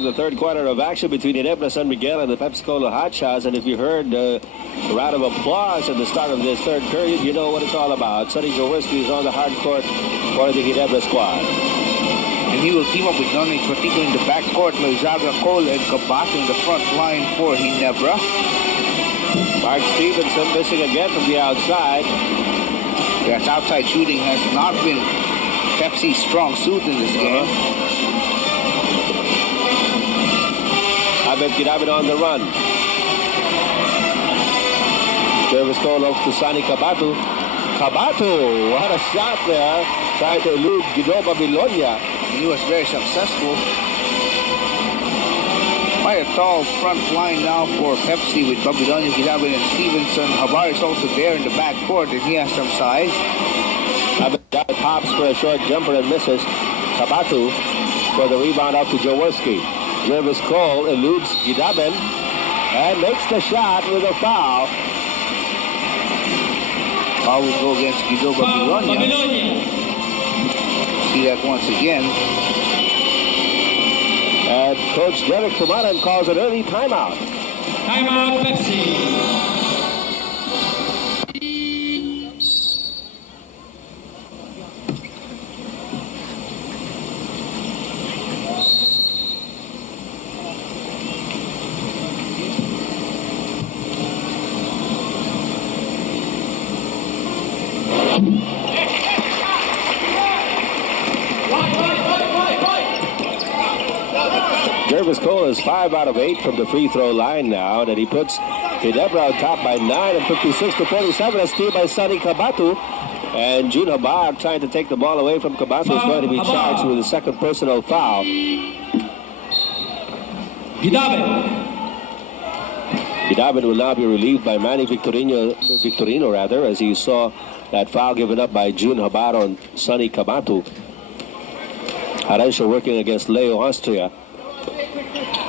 of the third quarter of action between Ginebra, San Miguel, and the PEPSI HOTSHOTS. And if you heard a round of applause at the start of this third period, you know what it's all about. Sonny Jaworski is on the hard court for the Ginebra squad. And he will team up with Nonich, particularly in the backcourt, Loizaga, Cole, and Cabato in the front line for Ginebra. Mark Stevenson missing again from the outside. Yes, outside shooting has not been PEPSI's strong suit in this game. Abed Ginebra on the run. Jervis Cole looks to Sonny Cabato. Cabato, what a shot there. Trying to elude Ginebra Bilonia. He was very successful. Quite a tall front line now for PEPSI with Babilonia, Ginebra, and Stevenson. Habar is also there in the backcourt, and he has some size. Abed pops for a short jumper and misses. Cabato for the rebound out to Jaworski. Jervis Cole eludes Ginebra and makes the shot with a foul. Foul will go against Ginebra Bilonia. See that once again. And Coach Derek Kumaran calls an early timeout. Timeout, PEPSI. Jervis Cole is 5 out of 8 from the free throw line now, and he puts Ginebra on top by 9 and 56-47. A steal by Sonny Cabato. And June Habar trying to take the ball away from Cabato is going to be charged with a second personal foul. Ginebra will now be relieved by Manny Victorino, as he saw that foul given up by June Habar on Sonny Cabato. Harencio working against Leo Austria.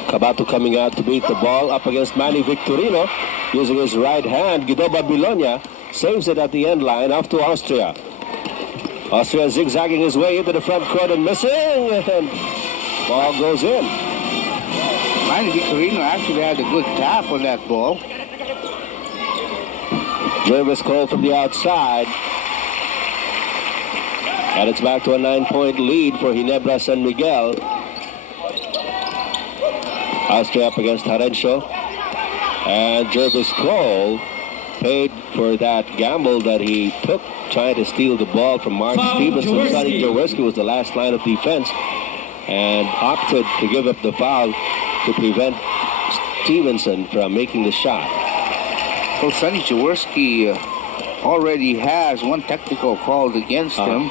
Cabato coming out to beat the ball up against Manny Victorino using his right hand. Ginebra Bilonia saves it at the end line off to Austria. Austria zigzagging his way into the front court and missing, and ball goes in. Manny Victorino actually had a good tap on that ball. Jervis Cole from the outside. And it's back to a 9-point lead for Ginebra San Miguel. Austria up against Harencio. And Jervis Cole paid for that gamble that he took trying to steal the ball from Mark Stevenson. Sonny Jaworski was the last line of defense and opted to give up the foul to prevent Stevenson from making the shot. Well, Sonny Jaworski already has one technical called against him.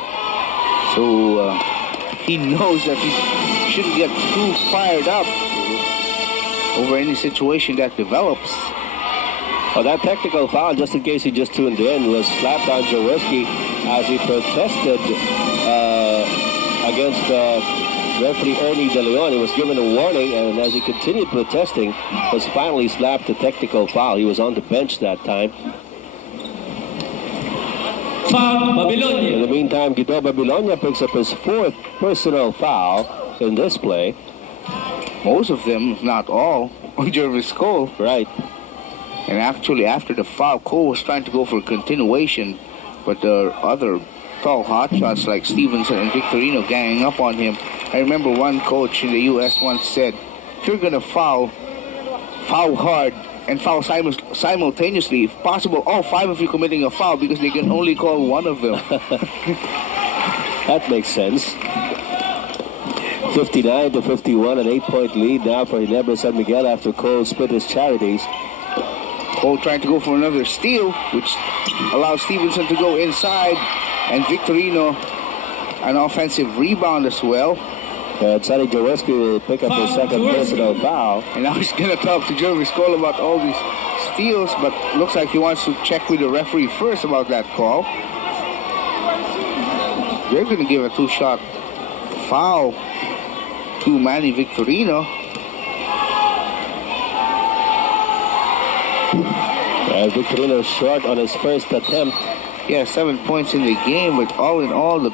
So he knows that he shouldn't get too fired up over any situation that develops. Well, that technical foul, just in case you just tuned in, was slapped on Jaworski as he protested against referee Ernie De Leon. He was given a warning, and as he continued protesting, was finally slapped a technical foul. He was on the bench that time. Foul, Babilonia. In the meantime, Ginebra Bilonia picks up his 4th personal foul in this play. Most of them, if not all, on Jervis Cole. Right. And actually, after the foul, Cole was trying to go for a continuation, but the other tall hotshots like Stevenson and Victorino ganging up on him. I remember one coach in the U.S. once said, if you're going to foul hard and foul simultaneously, if possible, all 5 of you committing a foul because they can only call one of them. That makes sense. 59-51, an 8-point lead now for Ginebra San Miguel after Cole split his charities. Cole trying to go for another steal, which allows Stevenson to go inside, and Victorino an offensive rebound as well. And Sonny Jaworski will pick up his second personal foul. And now he's going to talk to Jervis Cole about all these steals, but looks like he wants to check with the referee first about that call. They're going to give a 2-shot foul to Manny Victorino. Victorino short on his first attempt. Yeah, 7 points in the game, but all in all, the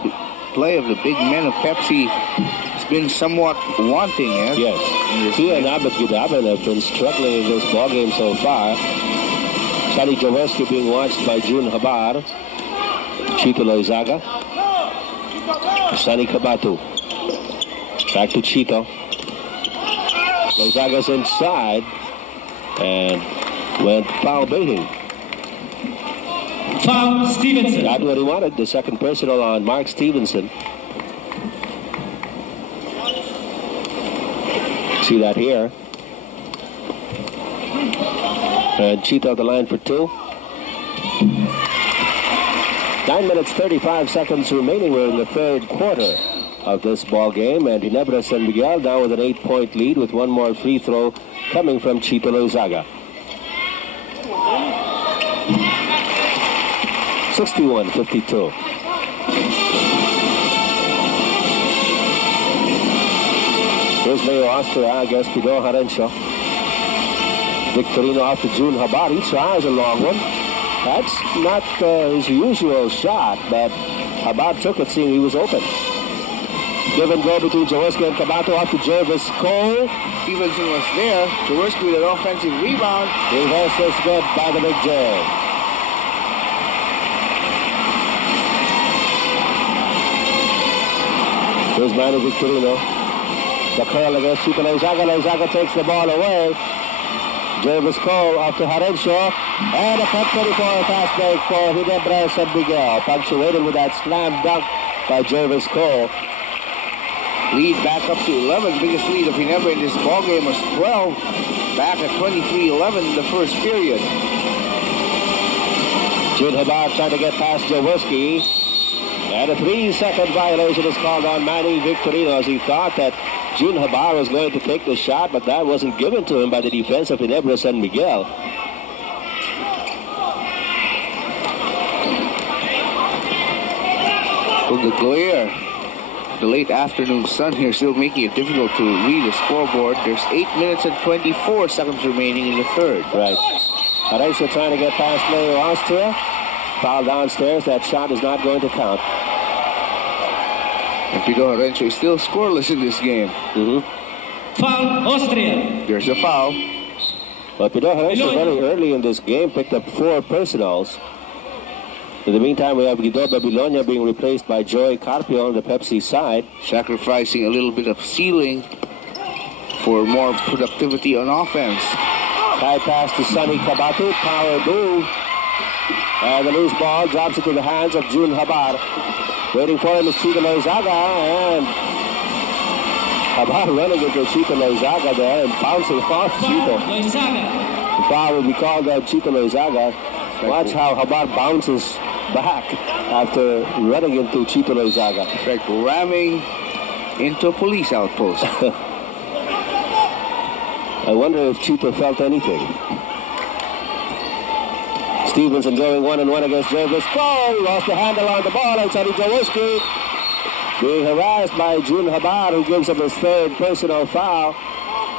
play of the big men of PEPSI has been somewhat wanting, yes? Yes. He and Abed Gidaben have been struggling in this ballgame so far. Sonny Jaworski being watched by June Habar. Chito Loizaga. Sonny Kabatu. Back to Chito. Loizaga's inside and went foul baiting. Foul Stevenson. Got what he wanted, the second personal on Mark Stevenson. See that here. And Chito the line for two. 9 minutes, 35 seconds remaining. We're in the third quarter of this ball game, and Ginebra San Miguel now with an 8-point lead with one more free throw coming from Chito Loizaga. 61-52. Here's Leo Austria against Pido Harencio. Victorino off to June Habar. He tries a long one. That's not his usual shot, but Habar took it, seeing he was open. Give and go between Jaworski and Kabato off to Jervis Cole. Stevenson was there. Jaworski with an offensive rebound. Reverse is good by the Big J. Here's Manny Victorino. The curl against Chito Loizaga. Loizaga takes the ball away. Jervis Cole off to Harencio. And a cut 24 fast break for Ginebra San Miguel. Punctuated with that slam dunk by Jervis Cole. Lead back up to 11. Biggest lead of Ginebra in this ballgame was 12. Back at 23-11 in the first period. June Habar trying to get past Jaworski. And a 3-second violation is called on Manny Victorino, as he thought that June Habar was going to take the shot, but that wasn't given to him by the defense of Ginebra San Miguel. Well, the glare, the late afternoon sun here still making it difficult to read the scoreboard. There's 8 minutes and 24 seconds remaining in the third. Right. Harencio trying to get past Leo Austria. Foul downstairs. That shot is not going to count. And Pido Harencio is still scoreless in this game. Foul Austria. There's a foul. But Pido Harencio very early in this game picked up 4 personals. In the meantime, we have Guido Babilonia being replaced by Joey Carpio on the Pepsi side. Sacrificing a little bit of ceiling for more productivity on offense. High pass to Sonny Kabatu. Power move. And the loose ball drops into the hands of June Habar. Waiting for him is Chito Loizaga. And Habar running into Chito Loizaga there and bouncing off Chito. Loizaga. The foul will be called on Chito Loizaga. Watch how Habar bounces back after running into Chito Loizaga. It's like ramming into a police outpost. I wonder if Chito felt anything. Stevenson going one-on-one against Jervis Cole. Lost the handle on the ball, and Sonny Jaworski being harassed by June Habar, who gives him his third personal foul.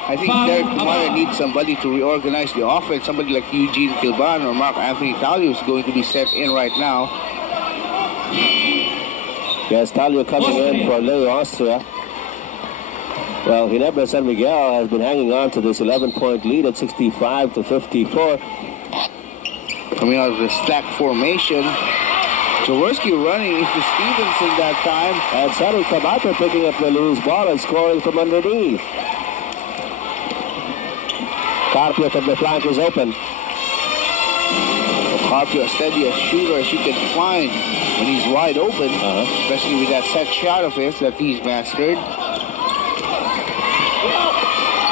I think Derek Kumara needs somebody to reorganize the offense. Somebody like Eugene Kilban or Mark Anthony Talio is going to be set in right now. Yes, Talio coming in for Leo Austria. Well, Ginebra San Miguel has been hanging on to this 11-point lead at 65-54. Coming out of the stack formation. Jaworski running into Stevenson that time. And Sonny Kabato picking up the loose ball and scoring from underneath. Carpio from the flank is open. Carpio as steady a shooter as you can find when he's wide open. Especially with that set shot of his that he's mastered.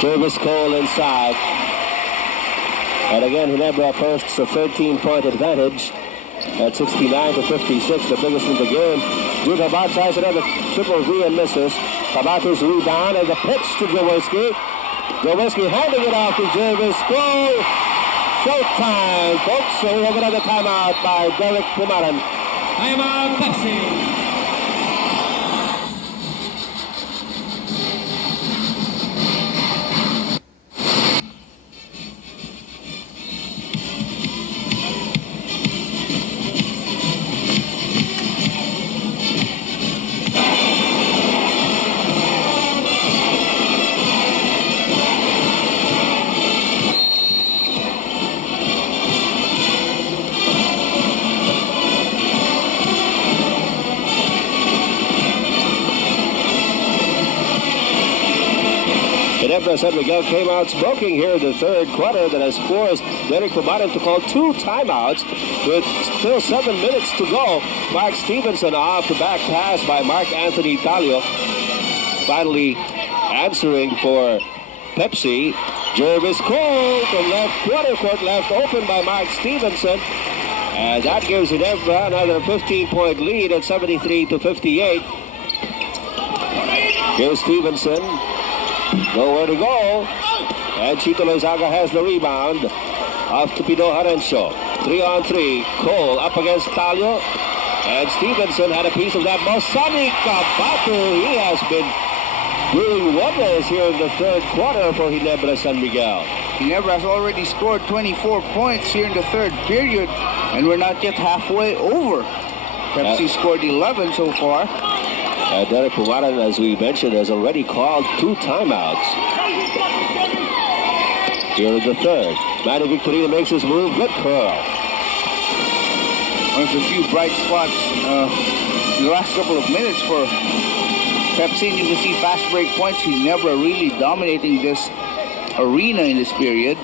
Jervis Cole inside. And again, Ginebra posts a 13-point advantage at 69-56, the biggest in the game. June Habar tries another triple V and misses. Kabato's rebound and the pitch to Jaworski. Jaworski handing it off to Jervis Cole. Showtime, folks. So we have another timeout by Derek Pumaran. Timeout Pepsi. Ginebra San Miguel came out smoking here in the third quarter that has forced Derek Pumaran to call 2 timeouts with still 7 minutes to go. Mark Stevenson off the back pass by Mark Anthony Talio. Finally answering for Pepsi. Jervis Cole from left quarter court left open by Mark Stevenson. And that gives Ginebra another 15-point lead at 73-58. Here's Stevenson. Nowhere to go. And Chito Loizaga has the rebound. Off to Pido Harencio. 3-on-3. Cole up against Talio. And Stevenson had a piece of that ball. Sonny Cabato, he has been doing wonders here in the third quarter for Ginebra San Miguel. Ginebra has already scored 24 points here in the third period, and we're not yet halfway over. Pepsi scored 11 so far. Derek Pumaran, as we mentioned, has already called 2 timeouts here in the third. Manny Victorino makes his move. Good curl. One of the few bright spots in the last couple of minutes for Pepsi. You can see fast break points. Ginebra really dominating this arena in this period.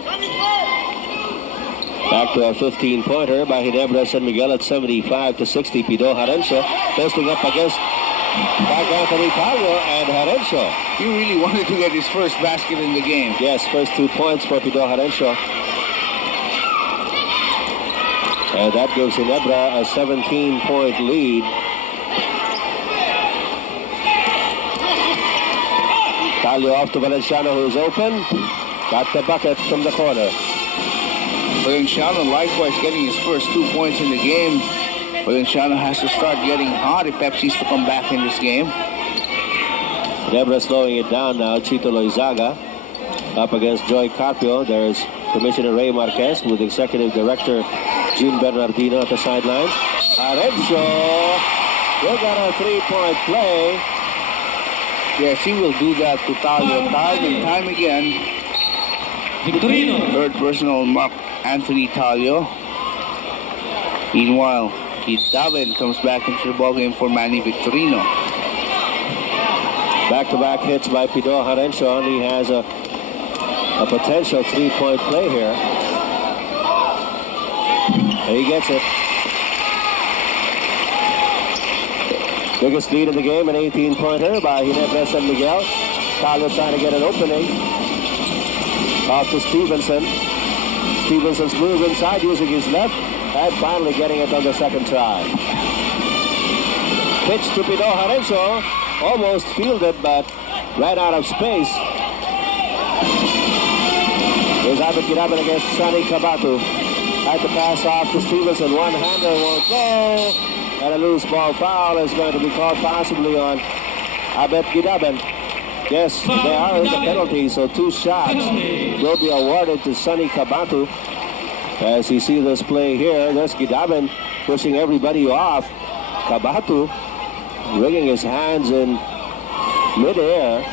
Back to a 15-pointer by Ginebra San Miguel at 75-60. Pido Harencio posting up against Mark Anthony Talio and Harencio. He really wanted to get his first basket in the game. Yes, first 2 points for Pido Harencio. And that gives Ginebra a 17-point lead. Talio off to Valenciano, who's open. Got the bucket from the corner. Valenciano likewise getting his first 2 points in the game. Valenciano has to start getting hot if Pepsi's to come back in this game. Ginebra slowing it down now. Chito Loizaga up against Joy Carpio. There's Commissioner Ray Marquez with Executive Director Gene Bernardino at the sidelines. Harencio will get a 3-point play. Yes, he will do that to Talio time and time again. Victorino. Third personal Mark Anthony Talio. Meanwhile, Keith Daven comes back into the ballgame for Manny Victorino. Back-to-back hits by Pido Harencio, and he has a potential 3-point play here. And he gets it. Biggest lead in the game, an 18-pointer by Ginebra San Miguel. Talio trying to get an opening. Off to Stevenson. Stevenson's move inside using his left. And finally getting it on the second try. Pitch to Pido Harencio. Almost fielded, but ran out of space. Here's Abed Giraben against Sonny Cabato. Had to pass off to Stevenson. One-hander won't go. And a loose ball foul is going to be called possibly on Abed Giraben. Yes, they are in the penalty, so 2 shots will be awarded to Sonny Cabato. As you see this play here, there's Giraben pushing everybody off. Cabato wringing his hands in midair.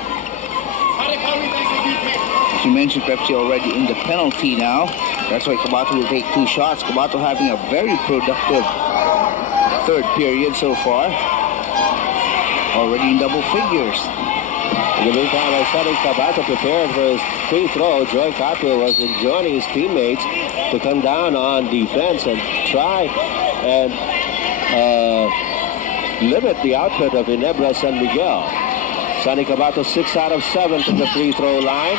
As you mentioned, Pepsi already in the penalty now. That's why Cabato will take 2 shots. Cabato having a very productive third period so far. Already in double figures. In the meantime, as Sonny Cabato prepared for his free throw, Joy Carpio was joining his teammates to come down on defense and try and limit the output of Ginebra San Miguel. Sonny Cabato 6 out of 7 from the free throw line.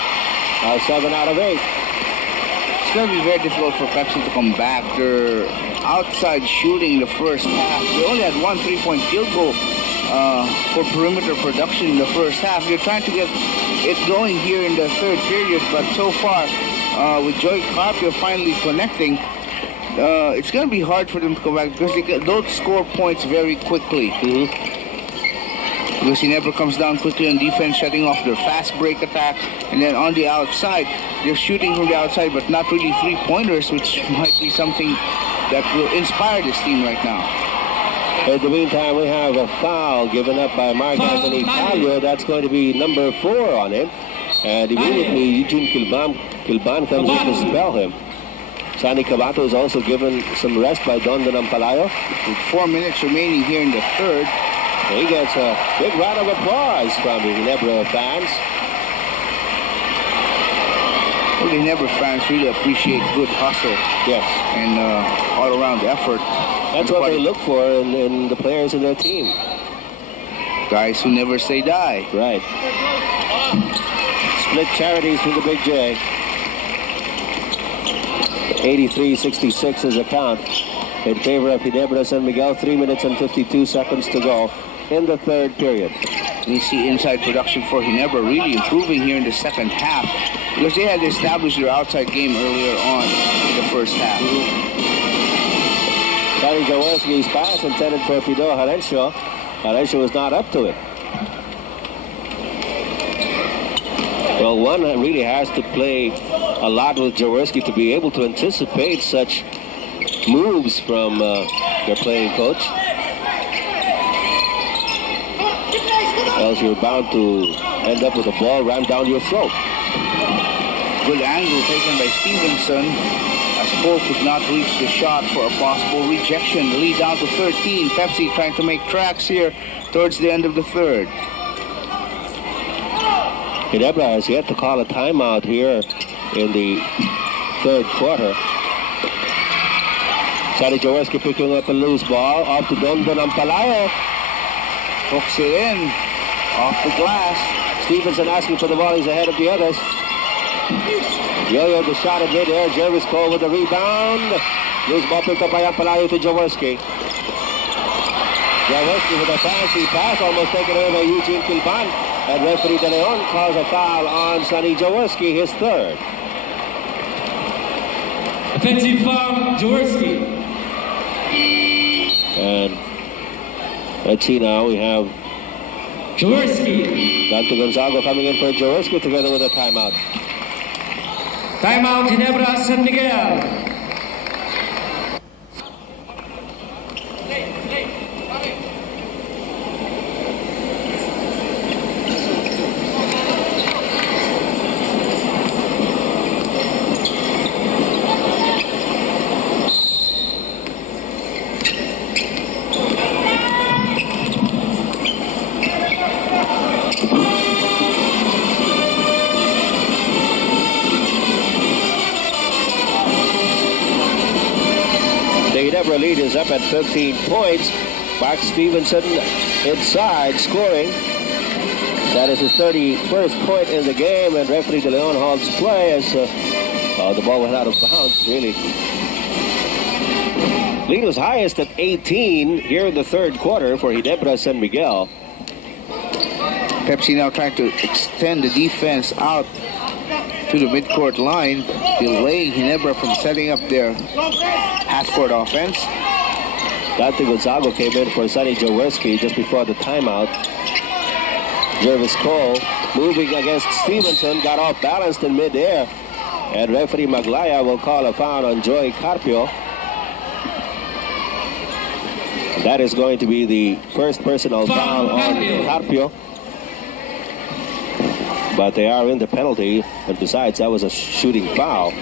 Now 7 out of 8. It's going to be very difficult for Pepsi to come back. They're outside shooting in the first half. They only had 1 3-point field goal for perimeter production in the first half. They're trying to get it going here in the third period, but so far, with Joy Carpio finally connecting, it's going to be hard for them to come back because they don't score points very quickly. Because Ginebra comes down quickly on defense, shutting off their fast break attack, and then on the outside, they're shooting from the outside, but not really 3-pointers, which might be something that will inspire this team right now. In the meantime, we have a foul given up by Mark Anthony Talio. That's going to be number 4 on him. And immediately Eugene Kilban comes in to spell him. Sonny Cabato is also given some rest by Don Palayo. With 4 minutes remaining here in the third. He gets a big round of applause from the Ginebra fans. Well, Ginebra fans really appreciate good hustle Yes. and all-around effort. That's what they look for in the players in their team. Guys who never say die. Right. Split charities from the Big J. 83-66 is a count in favor of Ginebra San Miguel. 3 minutes and 52 seconds to go in the third period. We see inside production for Ginebra really improving here in the second half because they had established their outside game earlier on in the first half. Sonny Jaworski's pass intended for Pido Harencio. Harencio was not up to it. Well, one really has to play a lot with Jaworski to be able to anticipate such moves from their playing coach. Else you're bound to end up with a ball rammed down your throat. Good angle taken by Stevenson as Cole could not reach the shot for a possible rejection. The lead down to 13. Pepsi trying to make tracks here towards the end of the third. Ginebra has yet to call a timeout here in the third quarter. Sonny Jaworski picking up a loose ball. Off to Dondon Ampalayo. Hooks it in. Off the glass. Stevenson asking for the ball. He's ahead of the others. Yo-yo the shot in mid-air. Jervis Cole with the rebound. Loose ball picked up by Ampalayo to Jaworski. Jaworski with a fancy pass. Almost taken away by Eugene Kilban. And referee De Leon calls a foul on Sonny Jaworski, his third. Offensive foul, Jaworski. And let's see now, we have Jaworski. Dante Gonzago coming in for Jaworski together with a timeout. Timeout, Ginebra San Miguel. The lead is up at 15 points. Mark Stevenson inside scoring. That is his 31st point in the game, and referee De Leon halts play as the ball went out of bounds, really. Lead was highest at 18 here in the third quarter for Ginebra San Miguel. Pepsi now trying to extend the defense out to the midcourt line, delaying Ginebra from setting up their half-court offense. Dante Gonzago came in for Sonny Jaworski just before the timeout. Jervis Cole moving against Stevenson, got off balanced in midair. And referee Maglaya will call a foul on Joey Carpio. That is going to be the first personal foul on Carpio. But they are in the penalty, and besides, that was a shooting foul.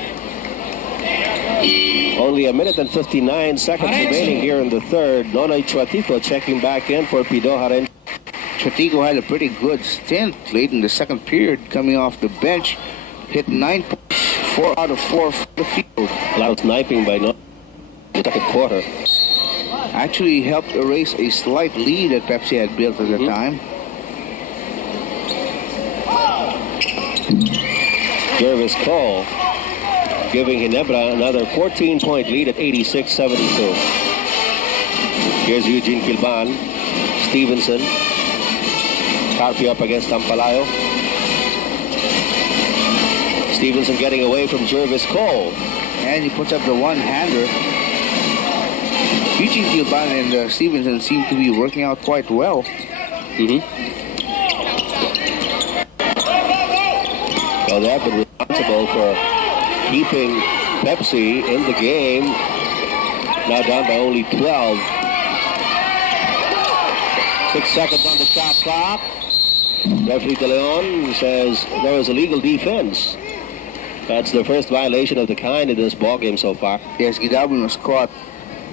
Only a minute and 59 seconds remaining here in the third. Nonoy Chuatico checking back in for Pido Harencio. Chuatico had a pretty good stint late in the second period, coming off the bench, hit 9 points, 4 out of 4 for the field. Loud sniping by Nonoy in the second quarter. Actually helped erase a slight lead that Pepsi had built at the time. Jervis Cole giving Ginebra another 14-point lead at 86-72. Here's Eugene Kilban, Stevenson, Carpio up against Ampalayo. Stevenson getting away from Jervis Cole. And he puts up the one-hander. Eugene Kilban and Stevenson seem to be working out quite well. Well, they have been responsible for keeping Pepsi in the game. Now down by only 12. 6 seconds on the shot clock. Referee De Leon says there was illegal defense. That's the first violation of the kind in this ballgame so far. Yes, Ginebra was caught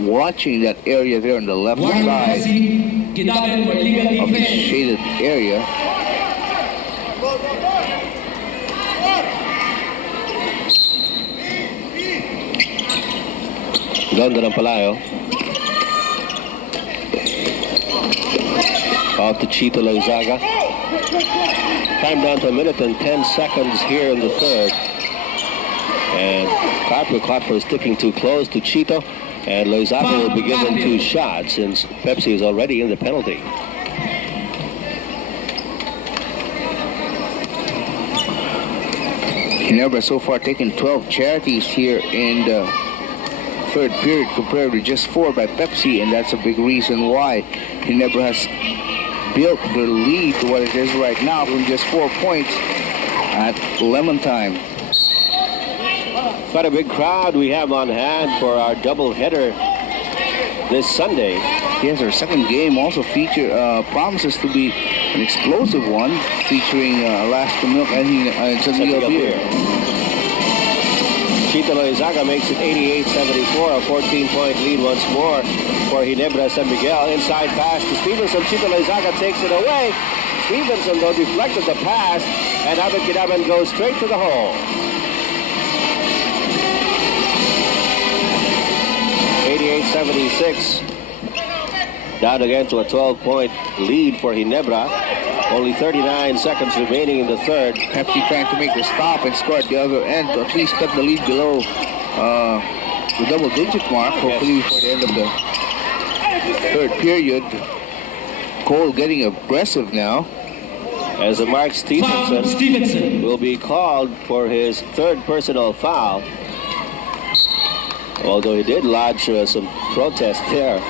watching that area there on the left side of the shaded area. Ganda ng palayo. Off to Chito Loizaga. Time down to 1 minute and 10 seconds here in the third. And Carper caught for sticking too close to Chito. And Loizaga will be given 2 shots since Pepsi is already in the penalty. Ginebra so far taken 12 charities here in the third period compared to just 4 by Pepsi, and that's a big reason why Ginebra has built their lead to what it is right now from just 4 points at lemon time. Quite a big crowd we have on hand for our doubleheader this Sunday. Yes, our second game also promises to be an explosive one, featuring Alaska Milk and some Miguel beer. Chito Loizaga makes it 88-74, a 14-point lead once more for Ginebra San Miguel. Inside pass to Stevenson. Chito Loizaga takes it away. Stevenson, though, deflected the pass, and Abed Kinaban goes straight to the hole. 88-76. Down again to a 12-point lead for Ginebra. Only 39 seconds remaining in the third. Pepsi trying to make the stop and score at the other end to at least cut the lead below the double-digit mark, hopefully before the end of the third period. Cole getting aggressive now. As a Mark Stevenson will be called for his third personal foul. Although he did lodge some protest there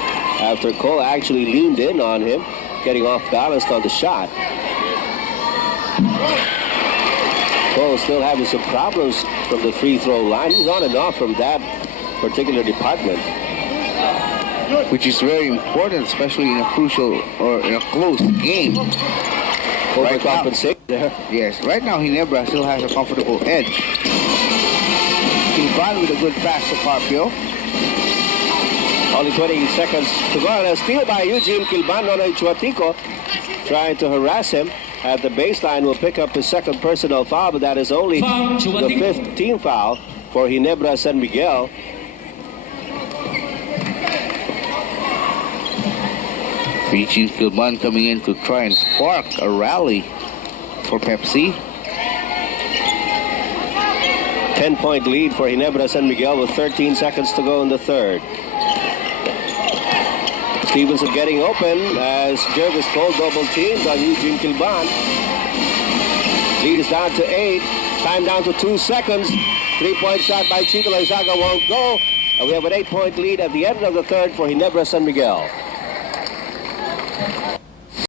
after Cole actually leaned in on him, getting off balance on the shot. Cole still having some problems from the free throw line. He's on and off from that particular department. Which is very important, especially in a crucial or in a close game. Overcompensate there. Yes, right now Ginebra still has a comfortable edge. Kilban with a good pass to Carpio. Only 20 seconds to go. And a steal by Eugene Kilban. Nonoy Chuatico trying to harass him at the baseline. Will pick up his second personal foul, but that is only the fifth team foul for Ginebra San Miguel. Eugene Kilban coming in to try and spark a rally for Pepsi. 10-point lead for Ginebra San Miguel with 13 seconds to go in the third. Stevenson getting open as Jervis Cole double teamed on Eugene Kilban. Lead is down to 8. Time down to 2 seconds. 3-point shot by Chito Loizaga won't go. And we have an 8-point lead at the end of the third for Ginebra San Miguel.